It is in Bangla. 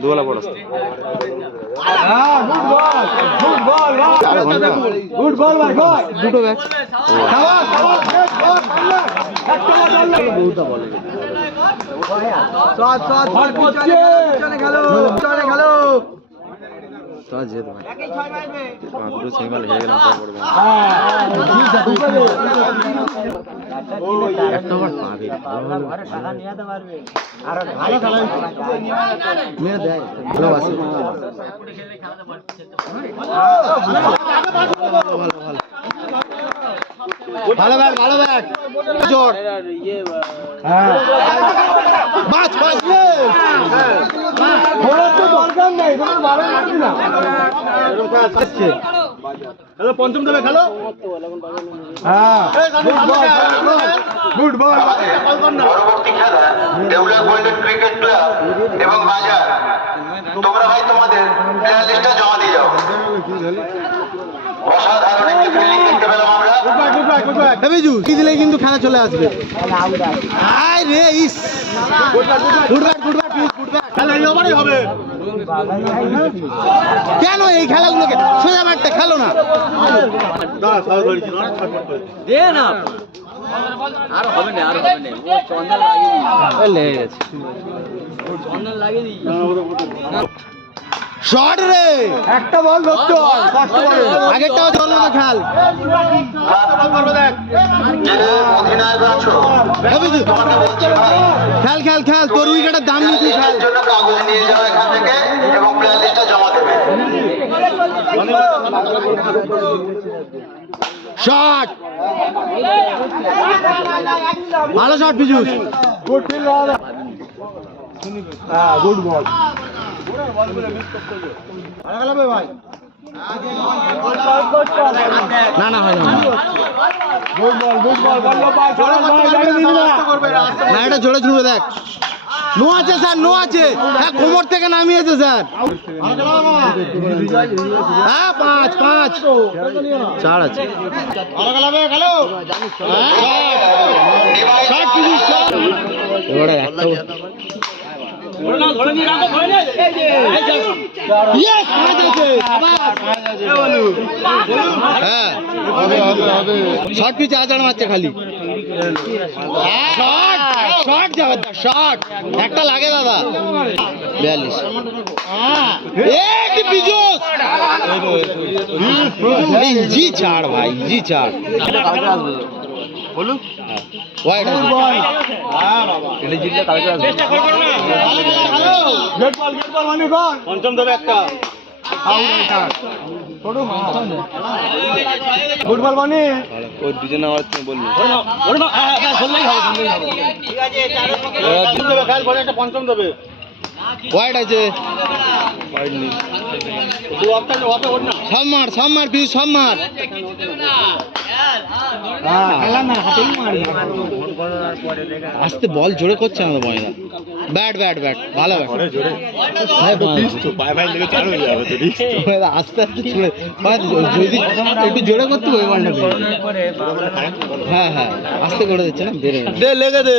দুবেলা পড়াস দুটো ব্যাচ ভালো ব্যাট ভালো ব্যাট জোর বাস বাস দরকার নেই পঞ্চম দেবে খেলো গুড বল পরবর্তী খেলা দেউলা গোল্ডেন ক্রিকেট ক্লাব এবং বাজার তোমরা ভাই তোমাদের প্লেয়ার লিস্টটা জমা দিয়ে যাও অসাধারণ একটি ফিল্ডিং দেখতে পেলাম আমরা কি দিলে কিন্তু খেলা চলে আসবে কেন এই খেলাগুলোকে সোজা মারতে খেলো না আর হবে না ও চন্দন লাগিয়ে গেছে চন্দন লাগিয়ে দিই শট রে একটা বল ধরতে হয় আগেরটাও চললো না খেল খেল খেল খেল তোর উইকেটের দাম নিয়ে তুই খেল কাগজ নিয়ে যাও এখান থেকে এবং প্লেয়ার লিস্টটা জমা দেবে শট ভালো shot Pijush good field good ball ভাই না না হয় না এটা জোরে ছুড়বে দেখ নো আছে স্যার নো আছে কোমর থেকে নামিয়েছে স্যার হ্যাঁ 5 চার আছে এবারে একটা শর্ট পিচে আচার মারছে খালি শর্ট যাবে শর্ট একটা লাগে দাদা 42 জি ছাড় ভাই জি ছাড় বলুন ওয়াইড এটা জিতলে কালকে আসবে চেষ্টা করব না গেট বল মানে কোন পঞ্চম দেবে একটা ফুটবল মানে ওই দুজনে আমার তুমি বললি বললেই হবে ঠিক আছে চার দেবে খেল বলে একটা পঞ্চম দেবে ওয়াইড আছে ওয়াইড নেই তুই অফটা ওর না সব মার বিউ সব মার আস্তে বল জোরে করছে আমাদের বয়না ব্যাট ব্যাট ব্যাট ভালো ব্যাট আস্তে আস্তে ছুড়ে যদি একটু জোরে করতে ওই বলটা হ্যাঁ হ্যাঁ আস্তে করে দিচ্ছে না বেড়ে দে লেগে দে